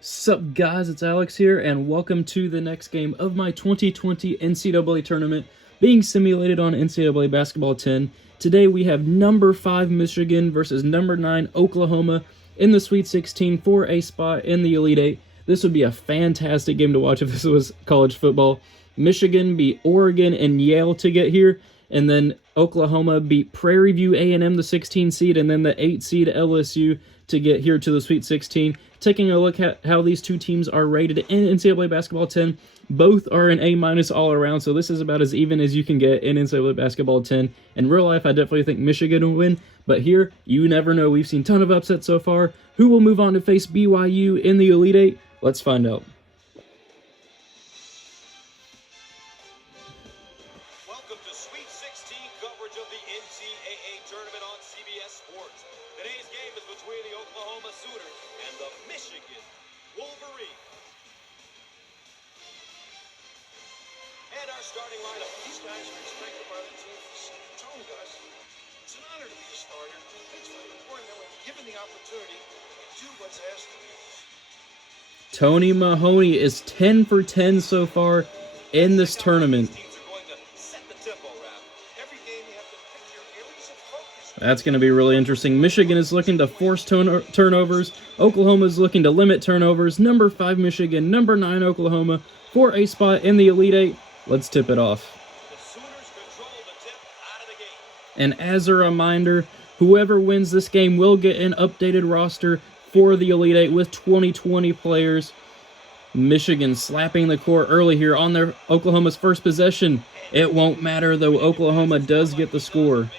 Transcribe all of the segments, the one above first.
Sup guys, it's Alex here, and welcome to the next game of my 2020 NCAA tournament being simulated on NCAA Basketball 10. Today we have number 5 Michigan versus number 9 Oklahoma in the Sweet 16 for a spot in the Elite 8. This would be a fantastic game to watch if this was college football. Michigan beat Oregon and Yale to get here, and then Oklahoma beat Prairie View A&M, the 16 seed, and then the 8 seed LSU to get here to the Sweet 16. Taking a look at how these two teams are rated in NCAA Basketball 10, both are an A- all around, so this is about as even as you can get in NCAA Basketball 10. In real life, I definitely think Michigan will win, but here, you never know. We've seen a ton of upsets so far. Who will move on to face BYU in the Elite 8? Let's find out. Welcome to Sweet 16 coverage of the NCAA tournament on CBS Sports. Today's game is between the Oklahoma Sooners and the Michigan Wolverines. And our starting lineup. These guys are expected by the team to set the tone, Gus. It's an honor to be a starter. It's very important that when given the opportunity, do what's asked of you. Tony Mahoney is 10 for 10 so far in this tournament. That's going to be really interesting. Michigan is looking to force turnovers. Oklahoma is looking to limit turnovers. Number 5 Michigan, number 9 Oklahoma for a spot in the Elite 8. Let's tip it off. And as a reminder, whoever wins this game will get an updated roster for the Elite 8 with 2020 players. Michigan slapping the court early here on their Oklahoma's first possession. It won't matter though. Oklahoma does get the score.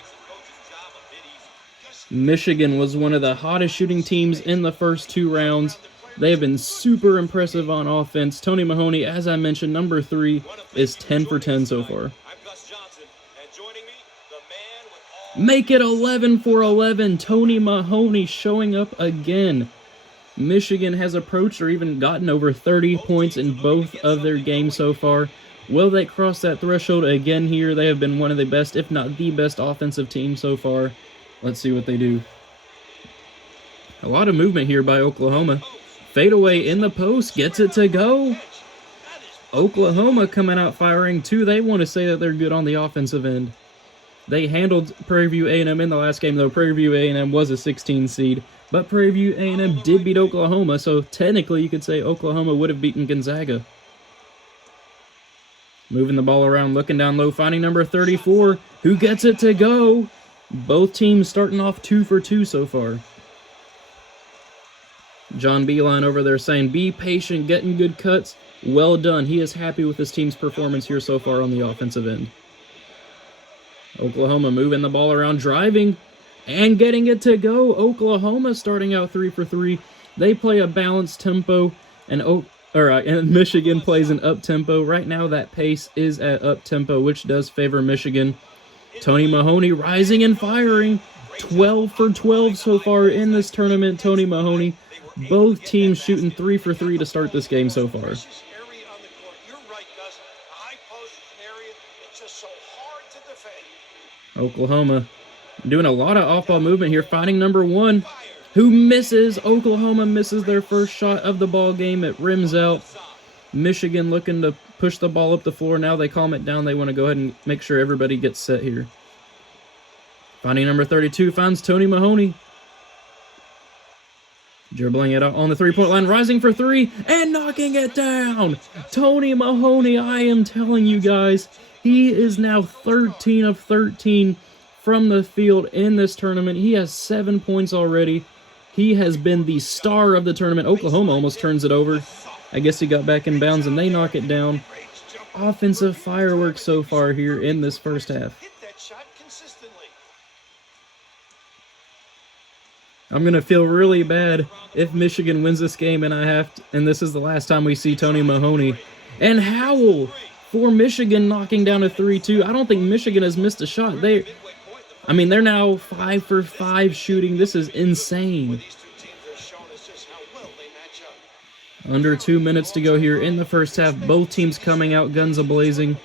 Michigan was one of the hottest shooting teams in the first 2 rounds. They have been super impressive on offense. Tony Mahoney, as I mentioned, number 3, is 10 for 10 so far. Make it 11 for 11. Tony Mahoney showing up again. Michigan has approached or even gotten over 30 points in both of their games so far. Will they cross that threshold again here? They have been one of the best, if not the best, offensive team so far. Let's see what they do. A lot of movement here by Oklahoma. Fadeaway in the post, gets it to go. Oklahoma coming out firing too. They want to say that they're good on the offensive end. They handled Prairie View A&M in the last game, though Prairie View A&M was a 16 seed. But Prairie View A&M did beat Oklahoma, so technically you could say Oklahoma would have beaten Gonzaga. Moving the ball around, looking down low, finding number 34, who gets it to go. Both teams starting off 2 for 2 so far. John Beeline over there saying, be patient, getting good cuts. Well done. He is happy with his team's performance here so far on the offensive end. Oklahoma moving the ball around, driving, and getting it to go. Oklahoma starting out 3 for 3. They play a balanced tempo, and Michigan plays an up-tempo. Right now that pace is at up-tempo, which does favor Michigan. Tony Mahoney rising and firing. 12 for 12 so far in this tournament. Tony Mahoney. Both teams shooting 3 for 3 to start this game so far. Oklahoma doing a lot of off-ball movement here, finding number 1, who misses. Oklahoma misses their first shot of the ball game. It rims out. Michigan looking to push the ball up the floor. Now they calm it down. They want to go ahead and make sure everybody gets set here. Finding number 32, finds Tony Mahoney. Dribbling it out on the three-point line, rising for 3, and knocking it down. Tony Mahoney, I am telling you guys, he is now 13 of 13 from the field in this tournament. He has 7 points already. He has been the star of the tournament. Oklahoma almost turns it over. I guess he got back in bounds, and they knock it down. Offensive fireworks so far here in this first half. I'm going to feel really bad if Michigan wins this game and this is the last time we see Tony Mahoney. And Howell for Michigan knocking down a 3-2. I don't think Michigan has missed a shot. They're now 5 for 5 shooting. This is insane. Under 2 minutes to go here in the first half. Both teams coming out guns a-blazing.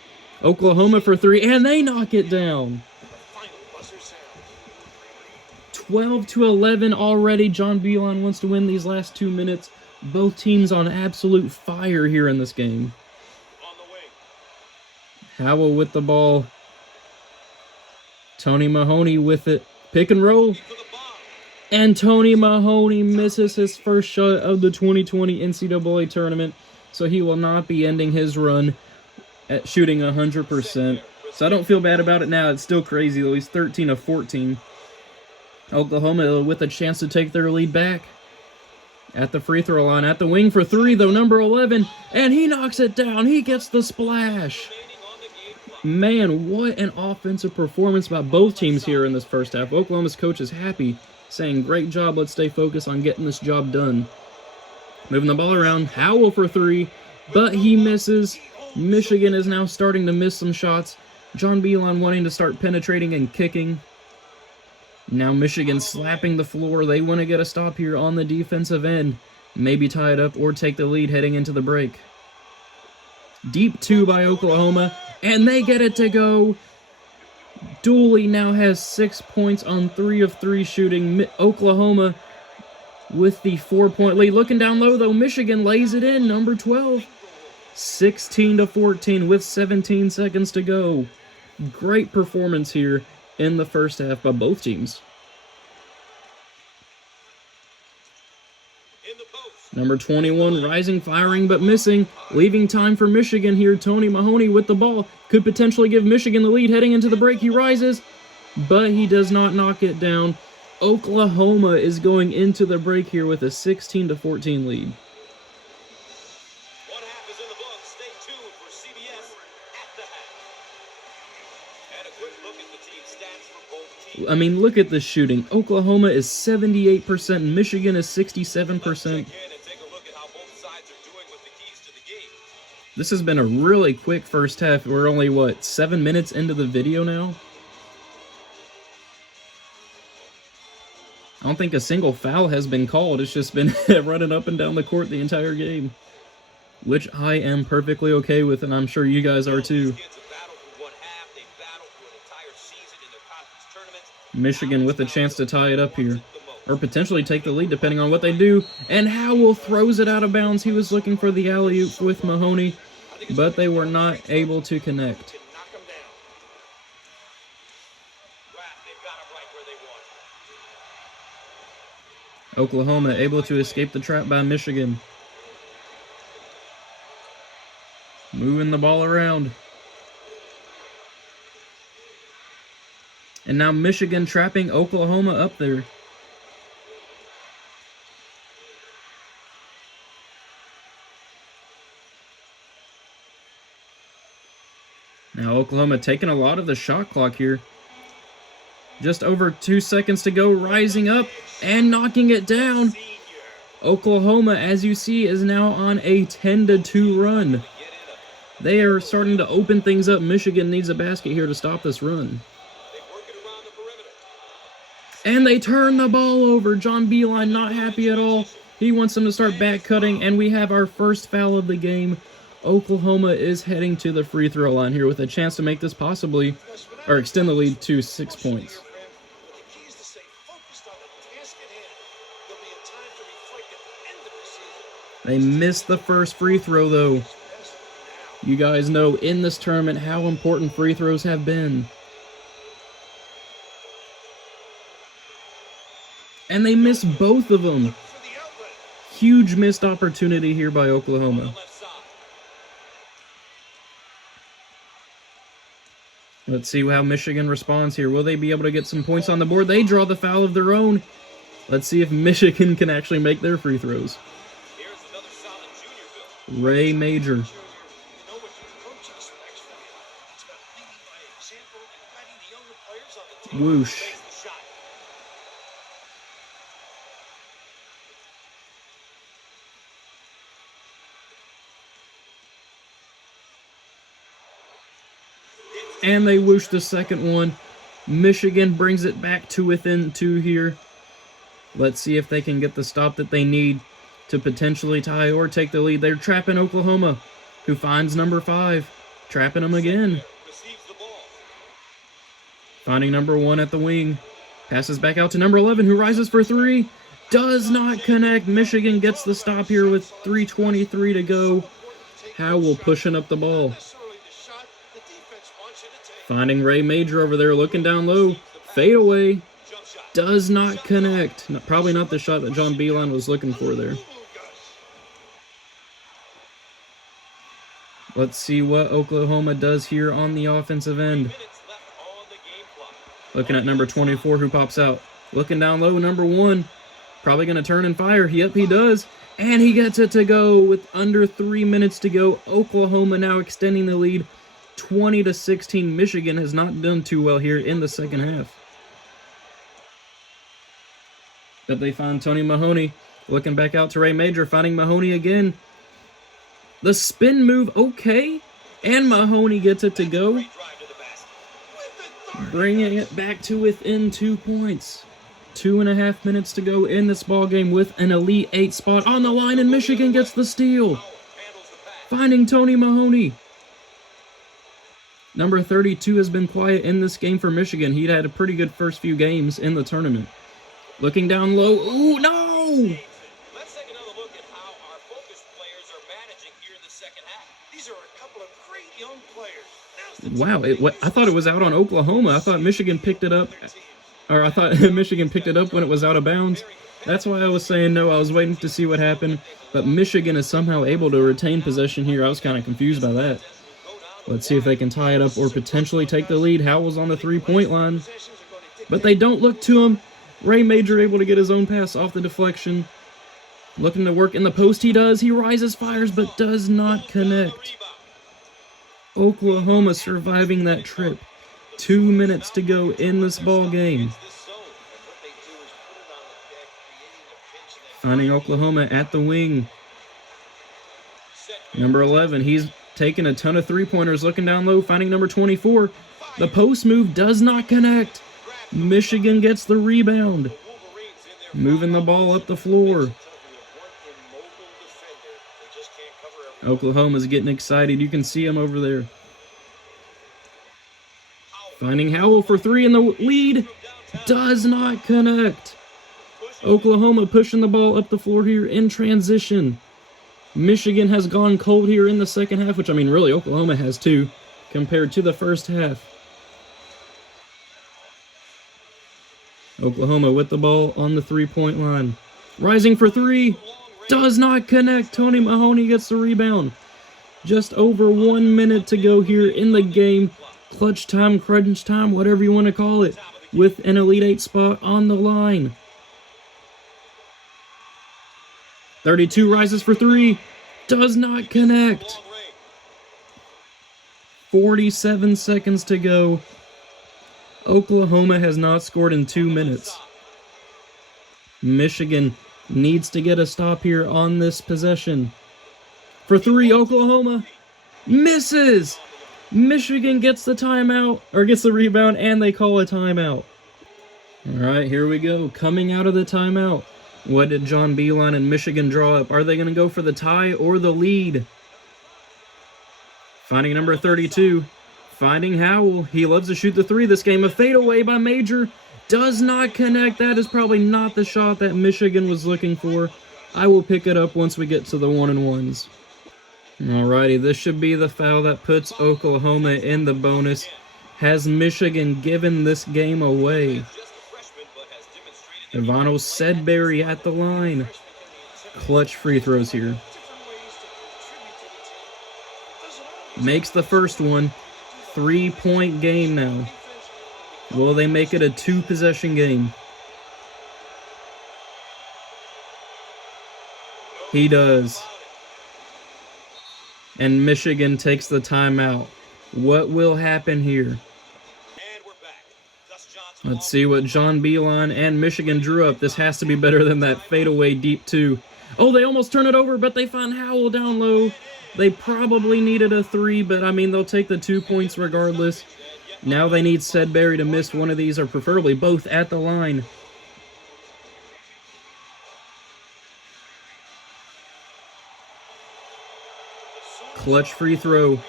Oklahoma for 3, and they knock it down. 12-11 already. John Beeline wants to win these last 2 minutes. Both teams on absolute fire here in this game. On the wing. Howell with the ball. Tony Mahoney with it. Pick and roll. For the bomb. And Tony Mahoney misses his first shot of the 2020 NCAA tournament, so he will not be ending his run at shooting 100%. So I don't feel bad about it now. It's still crazy, though. He's 13 of 14. Oklahoma with a chance to take their lead back. At the free throw line, at the wing for three, though, number 11, and he knocks it down. He gets the splash. Man, what an offensive performance by both teams here in this first half. Oklahoma's coach is happy, saying, great job, let's stay focused on getting this job done. Moving the ball around, Howell for three, but he misses. Michigan is now starting to miss some shots. John Beeline wanting to start penetrating and kicking. Now Michigan slapping the floor. They want to get a stop here on the defensive end. Maybe tie it up or take the lead heading into the break. Deep two by Oklahoma, and they get it to go. Dooley now has 6 points on 3 of 3 shooting. Oklahoma with the 4-point lead. Looking down low, though, Michigan lays it in, number 12. 16-14 with 17 seconds to go. Great performance here in the first half by both teams. In the post. Number 21 rising, firing, but missing. Leaving time for Michigan here. Tony Mahoney with the ball. Could potentially give Michigan the lead heading into the break. He rises, but he does not knock it down. Oklahoma is going into the break here with a 16-14 lead. One half is in the books. Stay tuned for CBS at the half. And a quick look at the team stats for both teams. I mean, look at the shooting. Oklahoma is 78%, Michigan is 67%. Let's check in and take a look at how both sides are doing with the keys to the game. This has been a really quick first half. We're only, 7 minutes into the video now? I don't think a single foul has been called. It's just been running up and down the court the entire game, which I am perfectly okay with, and I'm sure you guys are too. These kids have battled for one half. They've battled for an entire season in their conference tournaments. Michigan with a chance to tie it up here, or potentially take the lead depending on what they do. And Howell throws it out of bounds. He was looking for the alley-oop with Mahoney, but they were not able to connect. Can knock them down. They've got them right where they want. Oklahoma able to escape the trap by Michigan. Moving the ball around. And now Michigan trapping Oklahoma up there. Now Oklahoma taking a lot of the shot clock here. Just over 2 seconds to go, rising up and knocking it down. Oklahoma, as you see, is now on a 10-2 run. They are starting to open things up. Michigan needs a basket here to stop this run. They work it around the perimeter. And they turn the ball over. John Beeline not happy at all. He wants them to start back cutting, and we have our first foul of the game. Oklahoma is heading to the free throw line here with a chance to make this possibly, or extend the lead to 6 points. The key is to stay focused on the task at hand. There'll be a time to reflect at the end of the season. They missed the first free throw, though. You guys know in this tournament how important free throws have been. And they missed both of them. For the outlet. Huge missed opportunity here by Oklahoma. Left side. Let's see how Michigan responds here. Will they be able to get some points on the board? They draw the foul of their own. Let's see if Michigan can actually make their free throws. Here's another solid junior build. Ray Major. You know what your coach expects from you. It's about leading by example and guiding the younger players on the team. Whoosh. Takes the shot. And they whoosh the second one. Michigan brings it back to within 2 here. Let's see if they can get the stop that they need to potentially tie or take the lead. They're trapping Oklahoma, who finds number 5. Trapping them again. Receives the ball. Finding number 1 at the wing. Passes back out to number 11, who rises for three. Does not connect. Michigan gets the stop here with 3:23 to go. Howell pushing up the ball. Finding Ray Major over there, looking down low. Fade away. Does not connect. Probably not the shot that John Beilein was looking for there. Let's see what Oklahoma does here on the offensive end. Looking at number 24, who pops out. Looking down low, number 1. Probably going to turn and fire. Yep, he does. And he gets it to go with under 3 minutes to go. Oklahoma now extending the lead 20-16. Michigan has not done too well here in the second half. But they find Tony Mahoney. Looking back out to Ray Major. Finding Mahoney again. The spin move, okay. And Mahoney gets it to go. Bringing it back to within 2 points. 2.5 minutes to go in this ball game with an Elite 8 spot on the line, and Michigan gets the steal. Finding Tony Mahoney. Number 32 has been quiet in this game for Michigan. He'd had a pretty good first few games in the tournament. Looking down low. Ooh, no! Let's take another look at how our focus players are managing here in the second half. These are a couple of great young players. Wow, I thought it was out on Oklahoma. I thought Michigan picked it up. Or I thought Michigan picked it up when it was out of bounds. That's why I was saying no. I was waiting to see what happened. But Michigan is somehow able to retain possession here. I was kind of confused by that. Let's see if they can tie it up or potentially take the lead. Howell's on the three-point line. But they don't look to him. Ray Major able to get his own pass off the deflection. Looking to work in the post. He does. He rises, fires, but does not connect. Oklahoma surviving that trip. 2 minutes to go in this ball game. Finding Oklahoma at the wing. Number 11, he's taking a ton of three-pointers, looking down low, finding number 24. The post move does not connect. Michigan gets the rebound. Moving the ball up the floor. Oklahoma's getting excited. You can see him over there. Finding Howell for three, and the lead does not connect. Oklahoma pushing the ball up the floor here in transition. Michigan has gone cold here in the second half, which, I mean, really, Oklahoma has too, compared to the first half. Oklahoma with the ball on the three-point line. Rising for three. Does not connect. Tony Mahoney gets the rebound. Just over 1 minute to go here in the game. Clutch time, crunch time, whatever you want to call it, with an Elite 8 spot on the line. 32 rises for three. Does not connect. 47 seconds to go. Oklahoma has not scored in 2 minutes. Michigan needs to get a stop here on this possession. For three, Oklahoma misses. Michigan gets the timeout, or gets the rebound, and they call a timeout. All right, here we go. Coming out of the timeout. What did John Beilein and Michigan draw up? Are they going to go for the tie or the lead? Finding number 32. Finding Howell. He loves to shoot the three this game. A fadeaway by Major. Does not connect. That is probably not the shot that Michigan was looking for. I will pick it up once we get to the 1-and-1s. Alrighty, this should be the foul that puts Oklahoma in the bonus. Has Michigan given this game away? Ivano Sedberry at the line. Clutch free throws here. Makes the first one. 3-point game now. Will they make it a 2-possession game? He does. And Michigan takes the timeout. What will happen here? Let's see what John Beilein and Michigan drew up. This has to be better than that fadeaway deep two. Oh, they almost turn it over, but they find Howell down low. They probably needed a three, but I mean, they'll take the 2 points regardless. Now they need Sedberry to miss one of these, or preferably both at the line. Clutch free throw.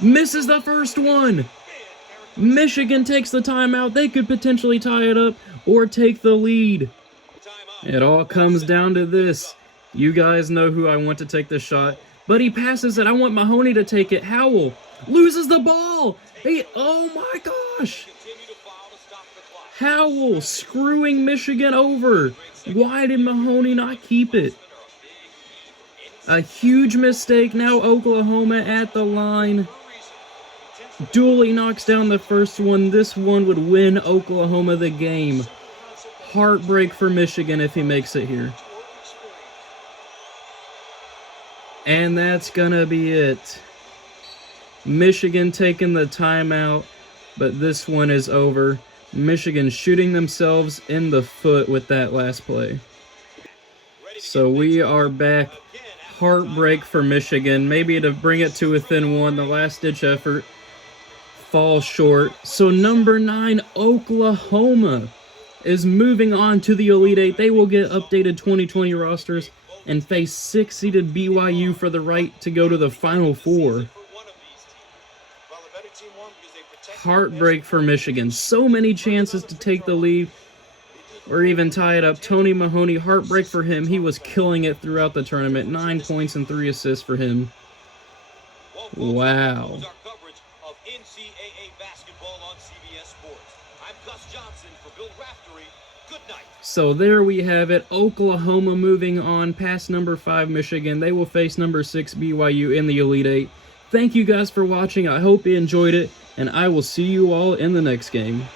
Misses the first one. Michigan takes the timeout. They could potentially tie it up or take the lead. It all comes down to this. You guys know who I want to take the shot, but he passes it. I want Mahoney to take it. Howell loses the ball. Oh my gosh. Howell screwing Michigan over. Why did Mahoney not keep it? A huge mistake. Now Oklahoma at the line. Dooley knocks down the first one. This one would win Oklahoma the game. Heartbreak for Michigan if he makes it here. And that's gonna be it. Michigan taking the timeout, but this one is over. Michigan shooting themselves in the foot with that last play. So we are back. Heartbreak for Michigan. Maybe to bring it to within one. The last-ditch effort falls short. So number 9, Oklahoma, is moving on to the Elite Eight. They will get updated 2020 rosters and face 6-seeded BYU for the right to go to the Final Four. Heartbreak for Michigan. So many chances to take the lead or even tie it up. Tony Mahoney, heartbreak for him. He was killing it throughout the tournament. 9 points and 3 assists for him. Wow. Of NCAA basketball on CBS Sports. I'm Gus Johnson for Bill Raftery. Good night. So there we have it. Oklahoma moving on past number 5 Michigan. They will face number 6 BYU in the Elite Eight. Thank you guys for watching. I hope you enjoyed it, and I will see you all in the next game.